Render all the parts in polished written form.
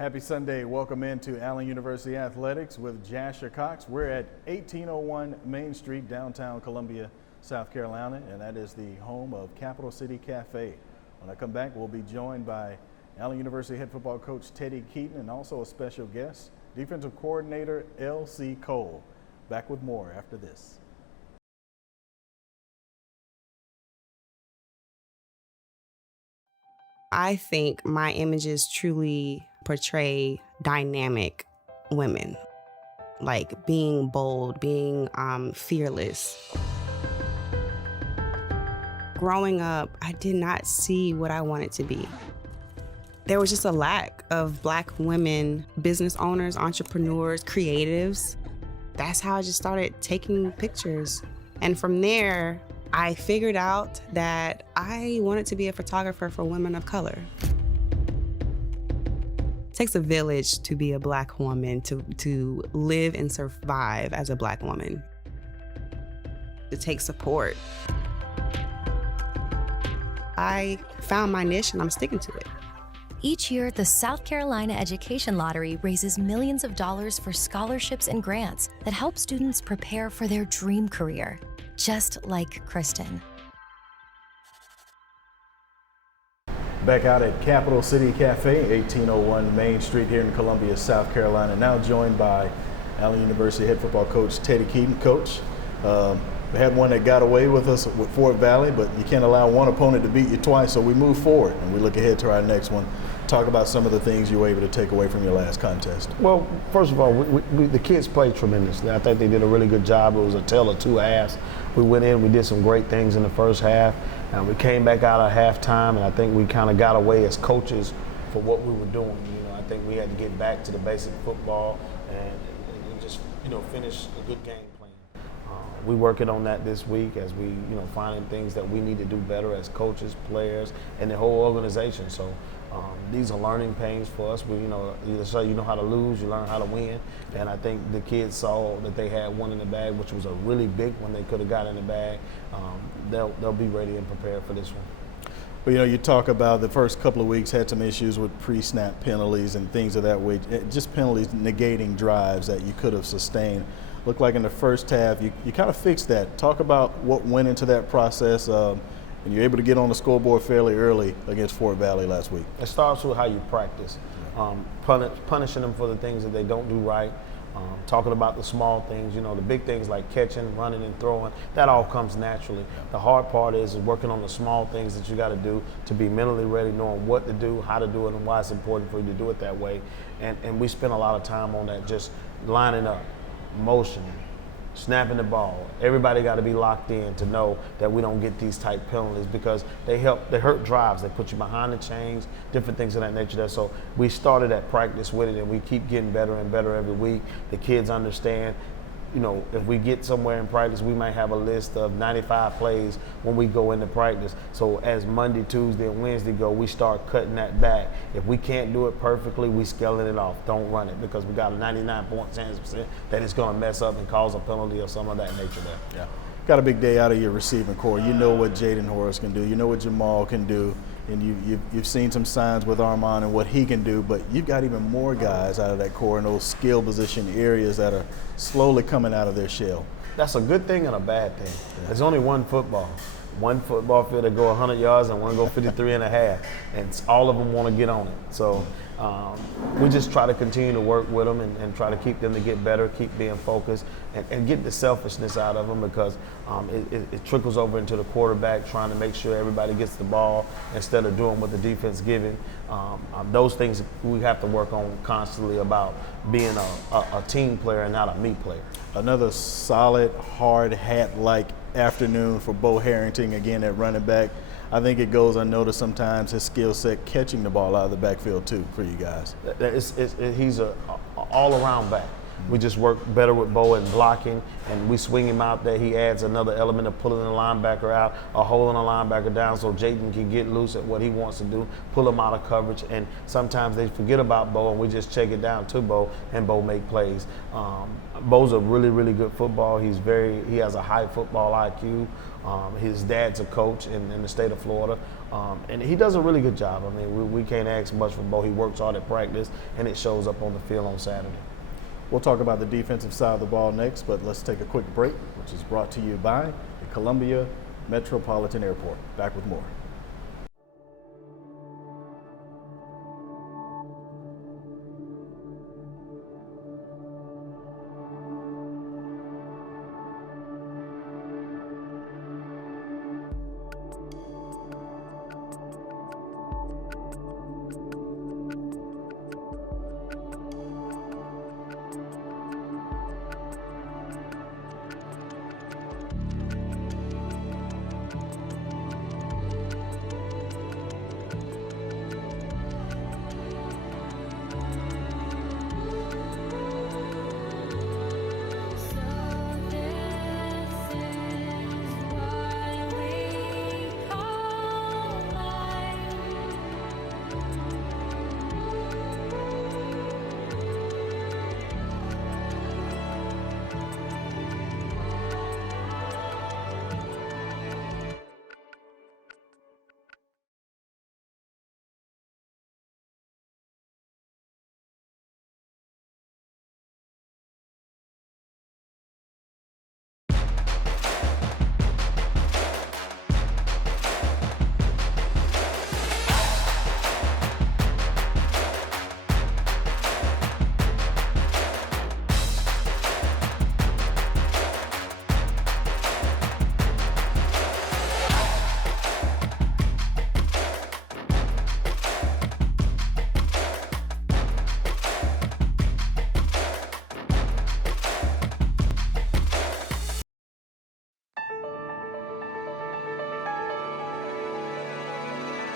Happy Sunday. Welcome into Allen University Athletics with Jasher Cox. We're at 1801 Main Street, downtown Columbia, South Carolina, and that is the home of Capital City Cafe. When I come back, we'll be joined by Allen University head football coach Teddy Keaton and also a special guest, defensive coordinator L.C. Cole. Back with more after this. I think my images truly portray dynamic women, like being bold, being fearless. Growing up, I did not see what I wanted to be. There was just a lack of Black women, business owners, entrepreneurs, creatives. That's how I just started taking pictures. And from there, I figured out that I wanted to be a photographer for women of color. It takes a village to be a Black woman, to live and survive as a Black woman. It takes support. I found my niche and I'm sticking to it. Each year, the South Carolina Education Lottery raises millions of dollars for scholarships and grants that help students prepare for their dream career. Just like Kristen. Back out at Capital City Cafe, 1801 Main Street here in Columbia, South Carolina. Now joined by Allen University head football coach Teddy Keaton. Coach, we had one that got away with us with Fort Valley, but you can't allow one opponent to beat you twice, so we move forward and we look ahead to our next one. Talk about some of the things you were able to take away from your last contest. Well, first of all, the kids played tremendously. I think they did a really good job. It was a tale of two halves. We went in, we did some great things in the first half, and we came back out at halftime, and I think we kind of got away as coaches for what we were doing. You know, I think we had to get back to the basic football and just, finish a good game plan. We're working on that this week as we, finding things that we need to do better as coaches, players, and the whole organization. So these are learning pains for us. You know how to lose, you learn how to win. And I think the kids saw that they had one in the bag, which was a really big one they could have got in the bag. They'll be ready and prepared for this one. But you talk about the first couple of weeks had some issues with pre-snap penalties and things of that way, just penalties negating drives that you could have sustained. Looked like in the first half you kind of fixed that. Talk about what went into that process. And you're able to get on the scoreboard fairly early against Fort Valley last week. It starts with how you practice, punishing them for the things that they don't do right, talking about the small things, the big things like catching, running, and throwing. That all comes naturally. The hard part is working on the small things that you got to do to be mentally ready, knowing what to do, how to do it, and why it's important for you to do it that way. And we spend a lot of time on that, just lining up, motioning, snapping the ball. Everybody got to be locked in to know that we don't get these type penalties because they hurt drives. They put you behind the chains, different things of that nature. So we started at practice with it, and we keep getting better and better every week. The kids understand, if we get somewhere in practice, we might have a list of 95 plays when we go into practice. So as Monday, Tuesday, and Wednesday go, we start cutting that back. If we can't do it perfectly, we scaling it off. Don't run it because we got a 99.7% that it's going to mess up and cause a penalty or something of that nature there. Yeah. Got a big day out of your receiving core. You know what Jaden Horace can do. You know what Jamal can do. And you've seen some signs with Armand and what he can do, but you've got even more guys out of that core in those skill position areas that are slowly coming out of their shell. That's a good thing and a bad thing. Yeah. There's only one football field that go 100 yards and one go 53 and a half, and all of them want to get on it. So we just try to continue to work with them and try to keep them to get better, keep being focused, and get the selfishness out of them because it trickles over into the quarterback trying to make sure everybody gets the ball instead of doing what the defense giving. Those things we have to work on constantly about being a team player and not a me player. Another solid, hard hat-like afternoon for Bo Harrington again at running back. I think it goes unnoticed sometimes, his skill set catching the ball out of the backfield too for you guys. He's an all-around back. We just work better with Bo in blocking, and we swing him out there. He adds another element of pulling the linebacker out or holding the linebacker down so Jayden can get loose at what he wants to do, pull him out of coverage. And sometimes they forget about Bo, and we just check it down to Bo, and Bo make plays. Bo's a really, really good football. He has a high football IQ. His dad's a coach in the state of Florida, and he does a really good job. I mean, we can't ask much from Bo. He works hard at practice, and it shows up on the field on Saturday. We'll talk about the defensive side of the ball next, but let's take a quick break, which is brought to you by the Columbia Metropolitan Airport. Back with more.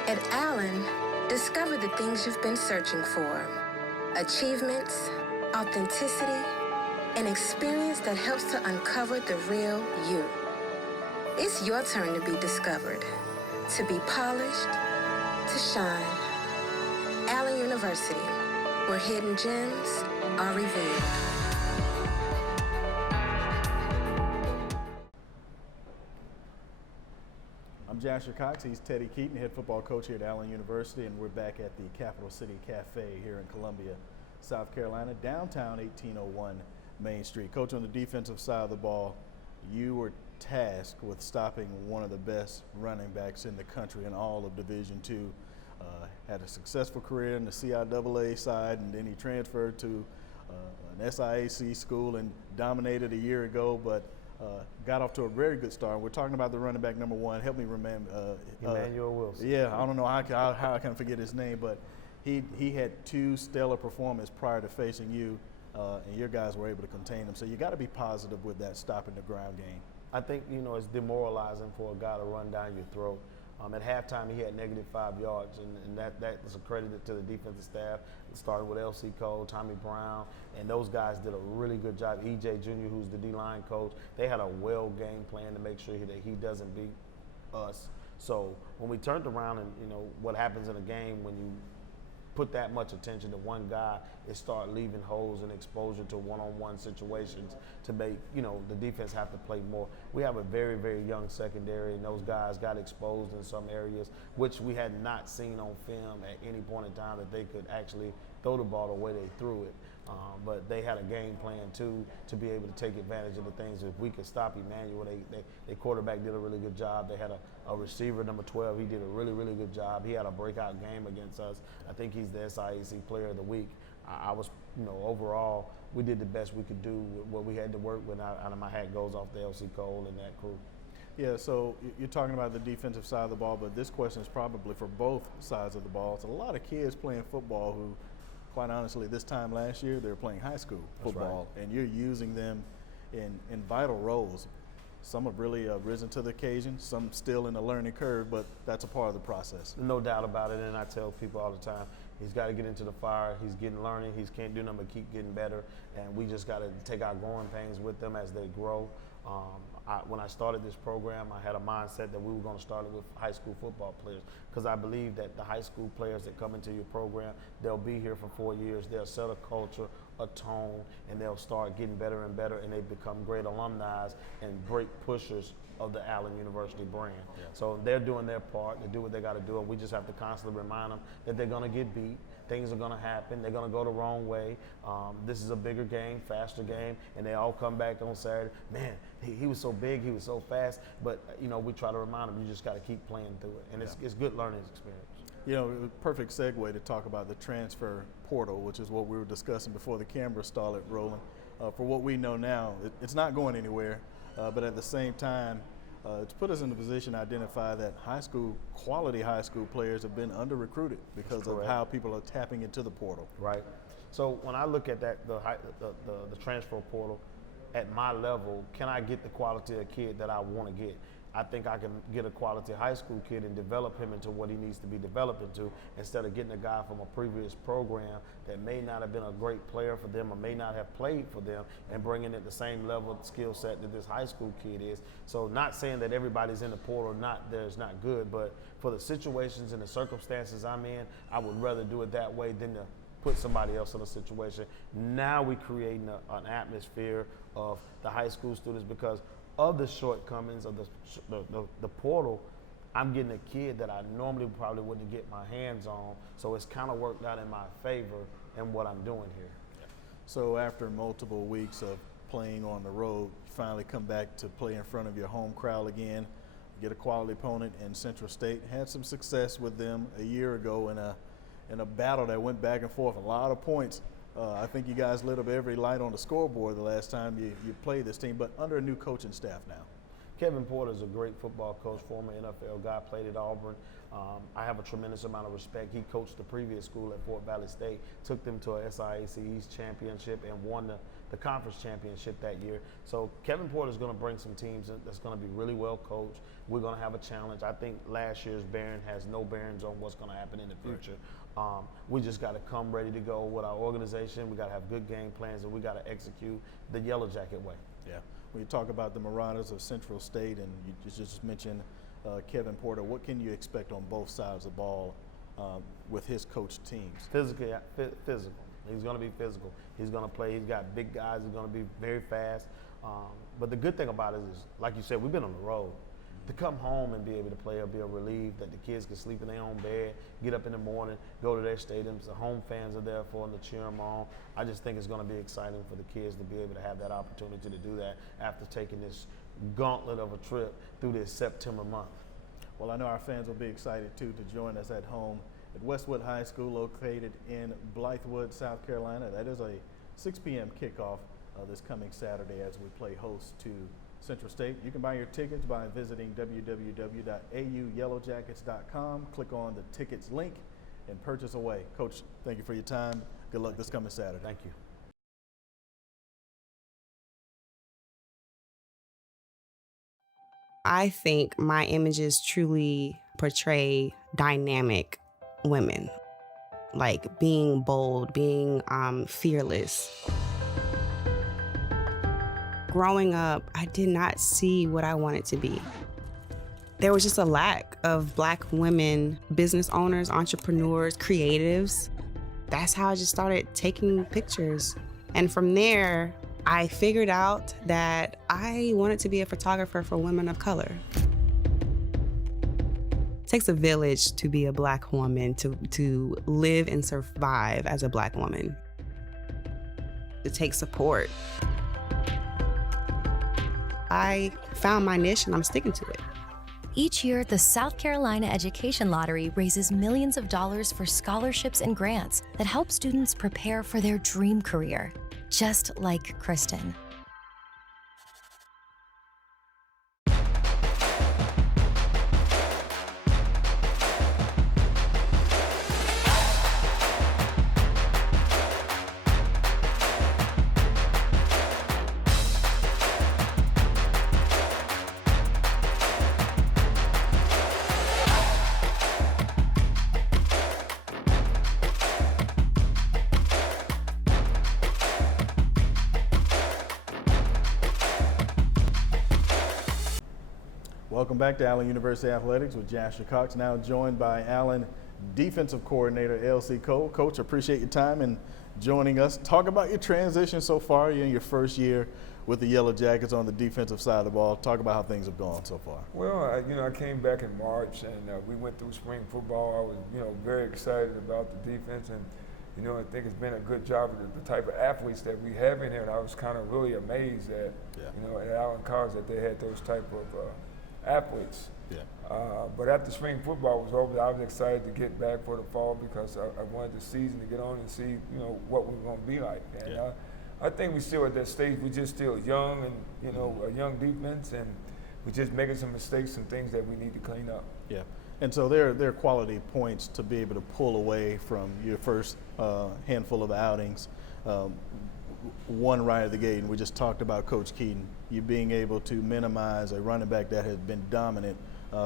At Allen, discover the things you've been searching for. Achievements, authenticity, an experience that helps to uncover the real you. It's your turn to be discovered, to be polished, to shine. Allen University, where hidden gems are revealed. I'm Jasher Cox. He's Teddy Keaton, head football coach here at Allen University, and we're back at the Capital City Cafe here in Columbia, South Carolina, downtown 1801 Main Street. Coach, on the defensive side of the ball, you were tasked with stopping one of the best running backs in the country in all of Division II. Had a successful career in the CIAA side, and then he transferred to an SIAC school and dominated a year ago, but got off to a very good start. We're talking about the running back number one. Help me remember. Emmanuel Wilson. Yeah, I don't know how I can forget his name, but he had two stellar performances prior to facing you, and your guys were able to contain him. So you got to be positive with that stopping the ground game. I think, it's demoralizing for a guy to run down your throat. At halftime, he had -5 yards, and that is accredited to the defensive staff, starting with L.C. Cole, Tommy Brown, and those guys did a really good job. E.J. Jr., who's the D-line coach, they had a well game plan to make sure that he doesn't beat us. So when we turned around and, what happens in a game when you put that much attention to one guy, it start leaving holes and exposure to one-on-one situations to make, the defense have to play more. We have a very, very young secondary, and those guys got exposed in some areas, which we had not seen on film at any point in time that they could actually throw the ball the way they threw it. But they had a game plan, too, to be able to take advantage of the things. If we could stop Emmanuel, their quarterback did a really good job. They had a receiver, number 12. He did a really, really good job. He had a breakout game against us. I think he's the SIAC Player of the Week. I was, overall, we did the best we could do with what we had to work with. Out of my hat goes off to L.C. Cole and that crew. Yeah, so you're talking about the defensive side of the ball, but this question is probably for both sides of the ball. It's a lot of kids playing football who, quite honestly, this time last year, they were playing high school football, right, and you're using them in vital roles. Some have really risen to the occasion, some still in the learning curve, but that's a part of the process. No doubt about it, and I tell people all the time, he's got to get into the fire. He's getting learning. He can't do nothing but keep getting better, and we just got to take our growing pains with them as they grow. When I started this program, I had a mindset that we were going to start it with high school football players, because I believe that the high school players that come into your program, they'll be here for 4 years. They'll set a culture, a tone, and they'll start getting better and better, and they become great alumni and great pushers of the Allen University brand. So they're doing their part. They do what they got to do, and we just have to constantly remind them that they're going to get beat. Things are going to happen. They're going to go the wrong way. This is a bigger game, faster game, and they all come back on Saturday. Man, he was so big, he was so fast. But, we try to remind them you just got to keep playing through it, and it's good learning experience. Perfect segue to talk about the transfer portal, which is what we were discussing before the camera started rolling. For what we know now, it's not going anywhere, but at the same time, it's put us in the position to identify that quality high school players have been under-recruited because of how people are tapping into the portal. Right. So when I look at that, the transfer portal, at my level, can I get the quality of kid that I want to get? I think I can get a quality high school kid and develop him into what he needs to be developed into, instead of getting a guy from a previous program that may not have been a great player for them or may not have played for them, and bringing it the same level of skill set that this high school kid is. So not saying that everybody's in the portal there's not good, but for the situations and the circumstances I'm in, I would rather do it that way than to put somebody else in a situation. Now we're creating an atmosphere of the high school students, because of the shortcomings of the portal, I'm getting a kid that I normally probably wouldn't get my hands on. So it's kind of worked out in my favor in what I'm doing here. So after multiple weeks of playing on the road, you finally come back to play in front of your home crowd again, get a quality opponent in Central State. Had some success with them a year ago in a battle that went back and forth, a lot of points. I think you guys lit up every light on the scoreboard the last time you played this team, but under a new coaching staff now. Kevin Porter is a great football coach, former NFL guy, played at Auburn. I have a tremendous amount of respect. He coached the previous school at Fort Valley State, took them to a SIAC East championship and won the conference championship that year. So Kevin Porter is going to bring some teams that's going to be really well coached. We're going to have a challenge. I think last year's bearing has no bearings on what's going to happen in the future. We just got to come ready to go with our organization. We got to have good game plans, and we got to execute the Yellow Jacket way. Yeah. When you talk about the Marauders of Central State, and you just mentioned Kevin Porter, what can you expect on both sides of the ball with his coached teams? Physical. He's going to be physical. He's going to play. He's got big guys. He's going to be very fast. But the good thing about it is, like you said, we've been on the road. To come home and be able to play or be relieved that the kids can sleep in their own bed, get up in the morning, go to their stadiums. The home fans are there for them to cheer them on. I just think it's going to be exciting for the kids to be able to have that opportunity to do that after taking this gauntlet of a trip through this September month. Well, I know our fans will be excited, too, to join us at home at Westwood High School, located in Blythewood, South Carolina. That is a 6 p.m. kickoff this coming Saturday as we play host to Central State. You can buy your tickets by visiting www.auyellowjackets.com. Click on the tickets link and purchase away. Coach, thank you for your time. Good luck this coming Saturday. Thank you. I think my images truly portray dynamic women, like being bold, being fearless. Growing up, I did not see what I wanted to be. There was just a lack of Black women, business owners, entrepreneurs, creatives. That's how I just started taking pictures. And from there, I figured out that I wanted to be a photographer for women of color. It takes a village to be a Black woman, to live and survive as a Black woman. It takes support. I found my niche and I'm sticking to it. Each year, the South Carolina Education Lottery raises millions of dollars for scholarships and grants that help students prepare for their dream career, just like Kristen. Welcome back to Allen University Athletics with Jasher Cox, now joined by Allen Defensive Coordinator L.C. Cole. Coach, appreciate your time and joining us. Talk about your transition so far. You're in your first year with the Yellow Jackets on the defensive side of the ball. Talk about how things have gone so far. Well, I came back in March, and we went through spring football. I was, very excited about the defense, and I think it's been a good job of the type of athletes that we have in here. And I was kind of really amazed at, at Allen College that they had those type of athletes. Yeah. But after spring football was over, I was excited to get back for the fall because I wanted the season to get on and see, what we're going to be like. And I think we're still at that stage. We're just still young and, a young defense, and we're just making some mistakes and things that we need to clean up. Yeah. And so there are quality points to be able to pull away from your first handful of outings. One right at the gate, and we just talked about Coach Keaton, you being able to minimize a running back that has been dominant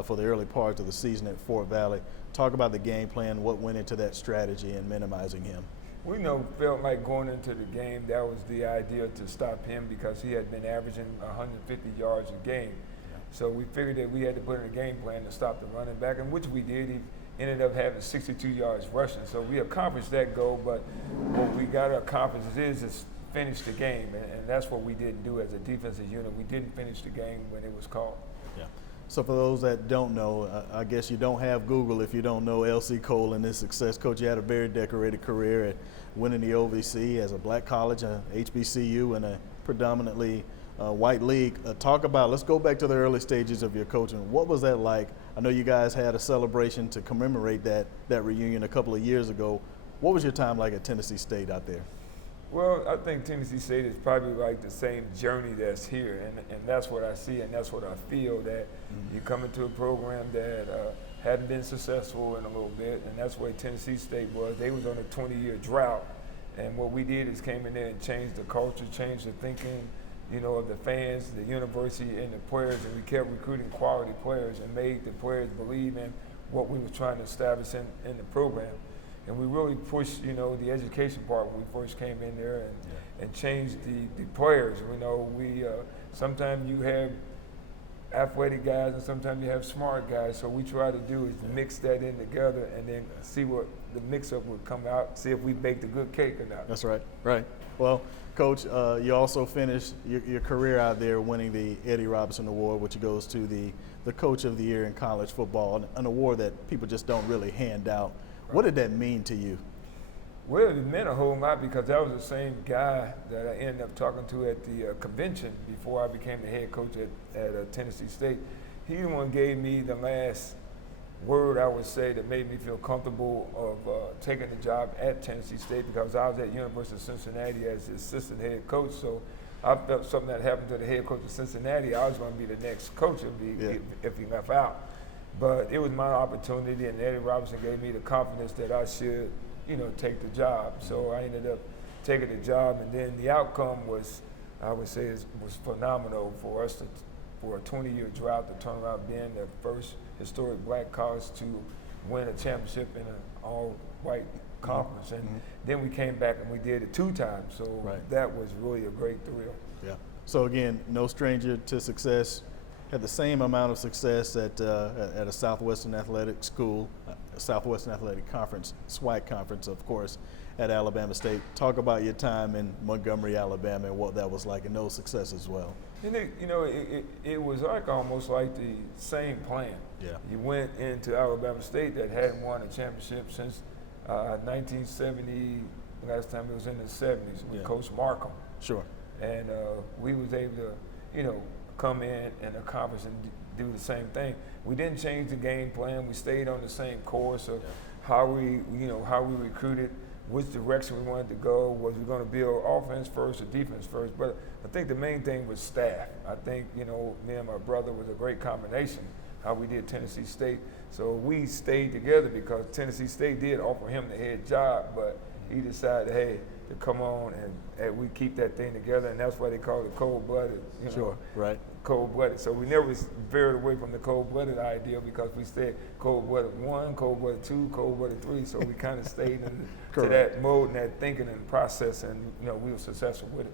for the early parts of the season at Fort Valley. Talk about the game plan, what went into that strategy and minimizing him. We felt like going into the game, that was the idea to stop him because he had been averaging 150 yards a game. So we figured that we had to put in a game plan to stop the running back, and which we did. He ended up having 62 yards rushing. So we accomplished that goal, but what we got to accomplish is finish the game, and that's what we didn't do as a defensive unit. We didn't finish the game when it was called. Yeah. So for those that don't know, I guess you don't have Google if you don't know L.C. Cole and his success. Coach, you had a very decorated career at winning the OVC as a black college, HBCU, and a predominantly white league. Let's go back to the early stages of your coaching. What was that like? I know you guys had a celebration to commemorate that reunion a couple of years ago. What was your time like at Tennessee State out there? Well, I think Tennessee State is probably like the same journey that's here, and that's what I see and that's what I feel, that you come into a program that hadn't been successful in a little bit, and that's where Tennessee State was. They was on a 20-year drought, and what we did is came in there and changed the culture, changed the thinking, of the fans, the university, and the players, and we kept recruiting quality players and made the players believe in what we were trying to establish in the program. And we really pushed, the education part when we first came in there and changed the players. Sometimes you have athletic guys and sometimes you have smart guys. So we try to do is mix that in together and then see what the mix-up would come out, see if we baked a good cake or not. That's right. Well, Coach, you also finished your career out there winning the Eddie Robinson Award, which goes to the Coach of the Year in college football, an award that people just don't really hand out. What did that mean to you? Well, it meant a whole lot because that was the same guy that I ended up talking to at the convention before I became the head coach at Tennessee State. He the one gave me the last word, I would say, that made me feel comfortable of taking the job at Tennessee State because I was at University of Cincinnati as the assistant head coach. So I felt something that happened to the head coach of Cincinnati, I was going to be the next coach if he left out. But it was my opportunity, and Eddie Robinson gave me the confidence that I should, take the job. So I ended up taking the job, and then the outcome was, I would say, was phenomenal for us for a 20-year drought to turn around being the first historic black college to win a championship in an all-white conference. And then we came back and we did it 2 times. So that was really a great thrill. Yeah. So again, no stranger to success. Had the same amount of success at a Southwestern Athletic School, Southwestern Athletic Conference, SWAC conference, of course, at Alabama State. Talk about your time in Montgomery, Alabama, and what that was like, and those successes as well. And it was almost like the same plan. Yeah. You went into Alabama State that hadn't won a championship since 1970. Last time it was in the 70s with Coach Markham. Sure. And we was able to, come in and accomplish and do the same thing. We didn't change the game plan. We stayed on the same course of how we recruited, which direction we wanted to go. Was we going to build offense first or defense first? But I think the main thing was staff. I think, me and my brother was a great combination, how we did Tennessee State. So we stayed together because Tennessee State did offer him the head job, but he decided, hey, to come on and we keep that thing together, and that's why they call it cold-blooded. Sure, right. Cold-blooded. So we never veered away from the cold-blooded idea because we stayed cold-blooded 1, cold-blooded 2, cold-blooded 3. So we kind of stayed to that mode and that thinking and process, and we were successful with it.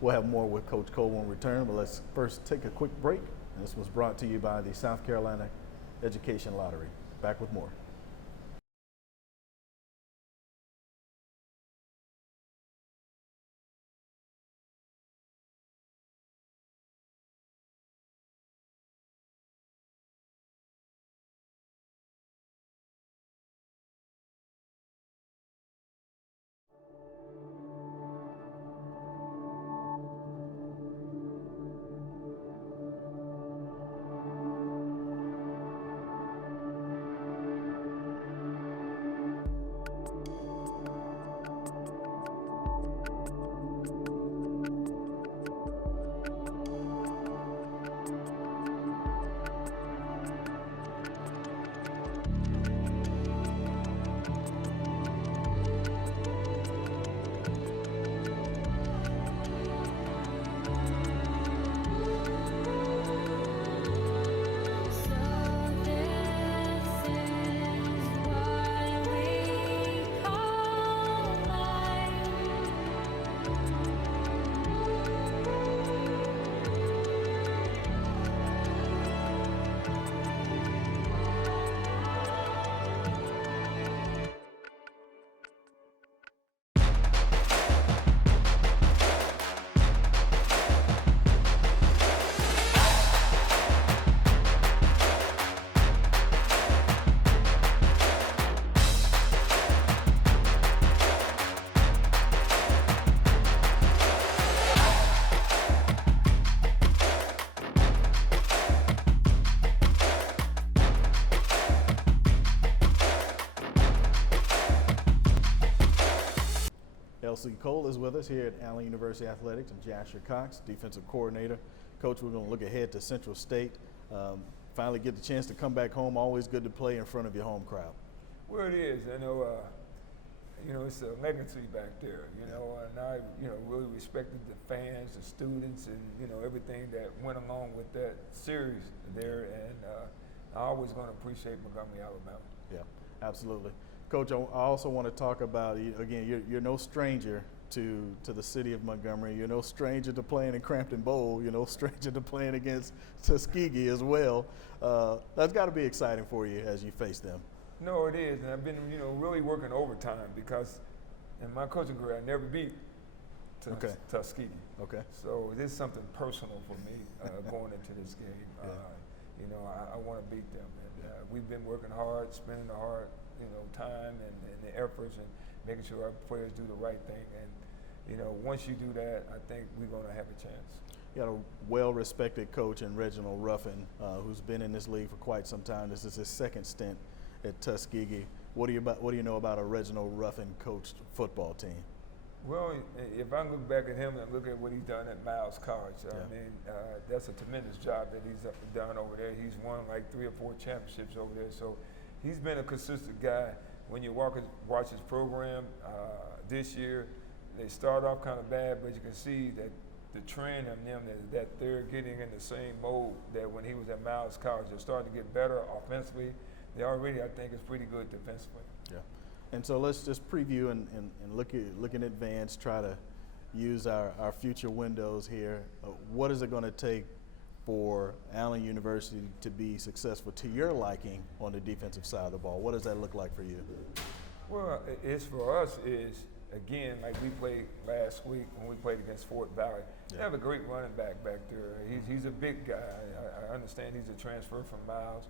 We'll have more with Coach Cole when we return, but let's first take a quick break. This was brought to you by the South Carolina Education Lottery. Back with more. Kelsey Cole is with us here at Allen University Athletics, and Jasher Cox, defensive coordinator. Coach, we're going to look ahead to Central State. Finally get the chance to come back home. Always good to play in front of your home crowd. Well, it is. I know, it's a legacy back there, and I, really respected the fans, the students, and, everything that went along with that series there. And I always going to appreciate Montgomery, Alabama. Yeah, absolutely. Coach, I also want to talk about, again, you're no stranger to the city of Montgomery. You're no stranger to playing in Crampton Bowl. You're no stranger to playing against Tuskegee as well. That's got to be exciting for you as you face them. No, it is, and I've been, really working overtime because in my coaching career I never beat Tuskegee. Okay. So this is something personal for me going into this game. I want to beat them, and we've been working hard, spending the hard, time and the efforts, and making sure our players do the right thing. And once you do that, I think we're going to have a chance. You got a well-respected coach in Reginald Ruffin, who's been in this league for quite some time. This is his second stint at Tuskegee. What do you know about a Reginald Ruffin coached football team? Well, if I look back at him and look at what he's done at Miles College, that's a tremendous job that he's done over there. He's won like 3 or 4 championships over there. So he's been a consistent guy. When you watch his program this year, they start off kind of bad, but you can see that the trend of them that they're getting in the same mode that when he was at Miles College. They're starting to get better offensively. They already, I think, is pretty good defensively. Yeah. And so let's just preview and look in advance, try to use our future windows here. What is it going to take for Allen University to be successful to your liking on the defensive side of the ball? What does that look like for you? Well, it's for us is, again, like we played last week when we played against Fort Valley. They have a great running back there. He's a big guy. I understand he's a transfer from Miles.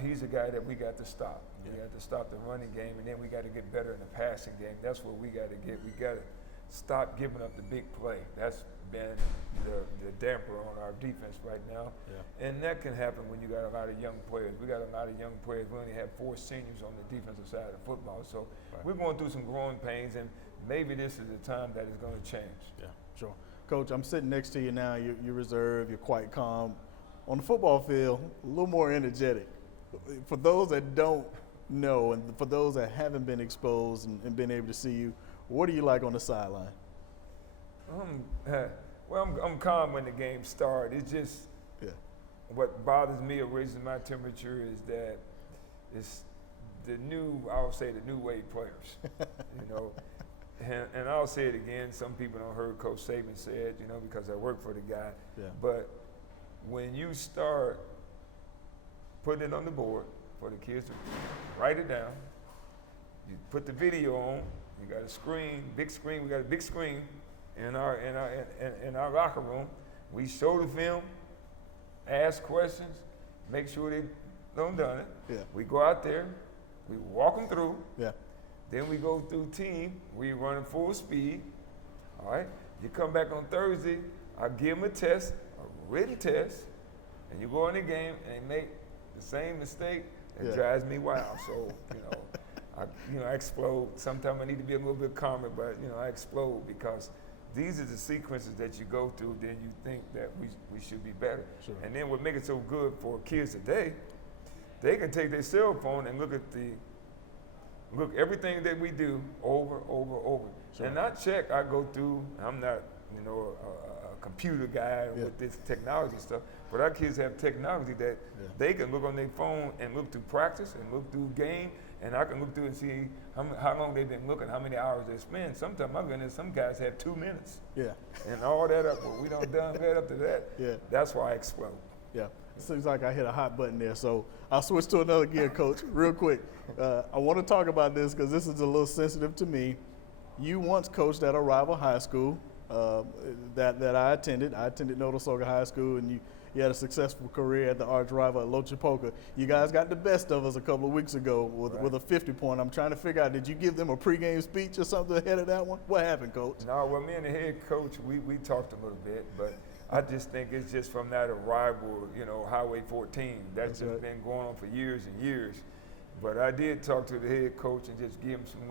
He's a guy that we got to stop. Yeah. We got to stop the running game, and then we got to get better in the passing game. That's what we got to get. We got to stop giving up the big play. That's been the damper on our defense right now. Yeah. And that can happen when you got a lot of young players. We got a lot of young players. We only have 4 seniors on the defensive side of football. So we're going through some growing pains, and maybe this is the time that is going to change. Yeah, sure. Coach, I'm sitting next to you now. You're reserved. You're quite calm. On the football field, a little more energetic. For those that don't know, and for those that haven't been exposed and been able to see you, what are you like on the sideline? I'm calm when the game starts. It's just what bothers me or raises my temperature is that it's the new wave players, And I'll say it again. Some people don't heard Coach Saban say it, because I work for the guy. Yeah. But when you start putting it on the board for the kids to write it down, you put the video on. You got a screen, big screen. We got a big screen in our locker room. We show the film, ask questions, make sure they done it. Yeah. We go out there, we walk them through. Yeah. Then we go through team. We run full speed. All right. You come back on Thursday. I give them a test, a written test, and you go in the game and they make the same mistake. It drives me wild. So I explode. Sometimes I need to be a little bit calmer, but I explode because these are the sequences that you go through. Then you think that we should be better. Sure. And then what makes it so good for kids today, they can take their cell phone and look everything that we do over. Sure. And I check. I go through. I'm not a computer guy with this technology stuff, but our kids have technology that they can look on their phone and look through practice and look through game, and I can look through and see how long they've been looking, how many hours they spend. Sometimes, my goodness, some guys have 2 minutes. Yeah. And all that up, but we don't done right up to that. Yeah. That's why I explode. Yeah. It seems like I hit a hot button there, so I'll switch to another gear, Coach, real quick. I want to talk about this because this is a little sensitive to me. You once coached at a rival high school that I attended. I attended Notasoga High School, and you had a successful career at the arch rival at Lochapoka. You guys got the best of us a couple of weeks ago with a 50-point. I'm trying to figure out, did you give them a pregame speech or something ahead of that one? What happened, Coach? No, well, me and the head coach, we talked a little bit, but I just think it's just from that rival, Highway 14. That's just been going on for years and years. But I did talk to the head coach and just give him some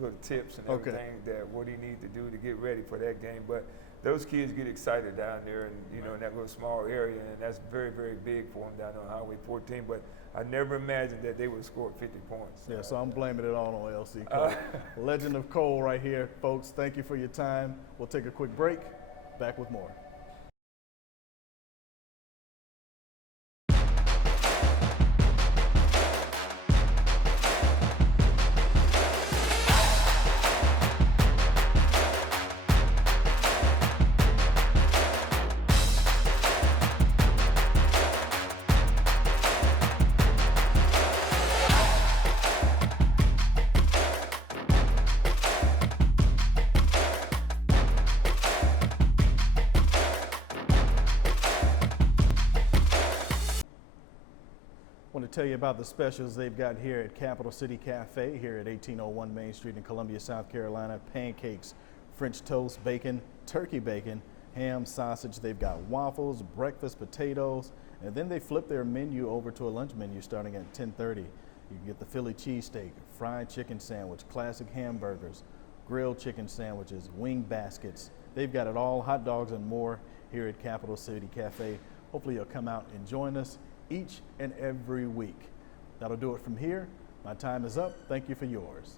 little tips and Okay. everything that what he needs to do to get ready for that game. But those kids get excited down there, and in that little small area, and that's very, very big for them down on Highway 14. But I never imagined that they would score 50 points. Yeah, so I'm blaming it all on LC Cole. Legend of Cole right here, folks. Thank you for your time. We'll take a quick break. Back with more. I want to tell you about the specials they've got here at Capital City Cafe here at 1801 Main Street in Columbia, South Carolina. Pancakes, French toast, bacon, turkey bacon, ham, sausage. They've got waffles, breakfast potatoes, and then they flip their menu over to a lunch menu starting at 10:30. You can get the Philly cheesesteak, fried chicken sandwich, classic hamburgers, grilled chicken sandwiches, wing baskets. They've got it all, hot dogs and more here at Capital City Cafe. Hopefully you'll come out and join us each and every week. That'll do it from here. My time is up. Thank you for yours.